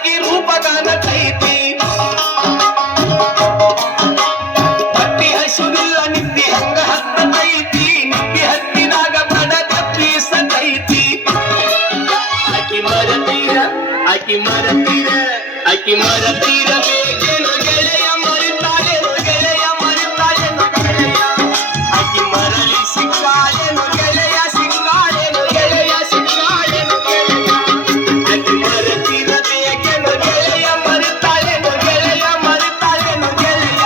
ಆಕಿ ರೂಪಗಾನ ಕೈತಿ ಬಟ್ಟಿ ಹಸುದಿಲ್ಲ ನಿತ್ತಿ ಹಂಗ ಹತ್ತೈತಿ ನಿತ್ತಿ ಹತ್ತಿದಾಗ ಬಡ ತಪ್ಪಿಸತೈತಿ ಆಕಿ ಮರತೀರ ಆಕಿ ಮರತೀರ ಆಕಿ ಮರತೀರ ಬೇಕೇನೋ ಗೆಳೆಯ ಮರಿತಾಳೆನೋ ಗೆಳೆಯ ಮರಿತಾಳೆನೋ ಗೆಳೆಯ ಆಕಿ ಮರಳಿ ಸಿಕ್ಕಾಳೆನೋ ಗೆಳೆಯ ಸಿಕ್ಕಾಳೆನೋ ಗೆಳೆಯ ಸಿಕ್ಕಾಳೆನೋ ಗೆಳೆಯ ಆಕಿ ಮರತೀರ ಬೇಕೇನೋ ಗೆಳೆಯ ಮರಿತಾಳೆನೋ ಗೆಳೆಯ ಮರಿತಾಳೆನೋ ಗೆಳೆಯ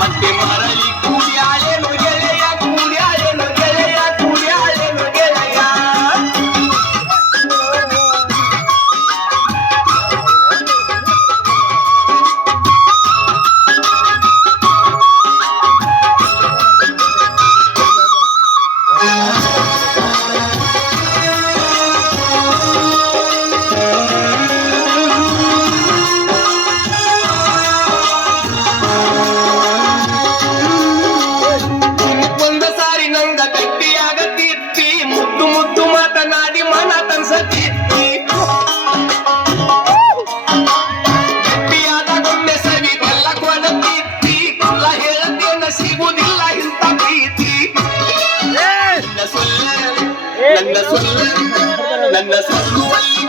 ಮತ್ತೆ ಮರಳಿ ಕೂಡ್ಯಾಳೆನೋ ಗೆಳೆಯ ಕೂಡ್ಯಾಳೆನೋ ಗೆಳೆಯ ಕೂಡ್ಯಾಳೆನೋ ಗೆಳೆಯ ಒಂದ ಸಾರಿ ನಂಗ ಗಟ್ಟಿಯಾಗತ್ತಿತ್ತಿ ಮುದ್ದು ಮುದ್ದು ಮಾತನಾಡಿ ಮನ ತನ್ಸತ್ತಿತ್ತಿ ಗಟ್ಟಿಯಾದಾಗೊಮ್ಮೆ ಸವಿ ಕಲ್ಲ ಕೊಡತ್ತಿತ್ತಿ ಕಲ್ಲ ಹೇಳತ್ತೇನ ಸಿಗುವುದಿಲ್ಲ ಇಂಥ ಪ್ರೀತಿ ನನ್ನ ಸೊಲ್ಲ ನನ್ನ ಸೊಲ್ಲುವಲ್ಲಿ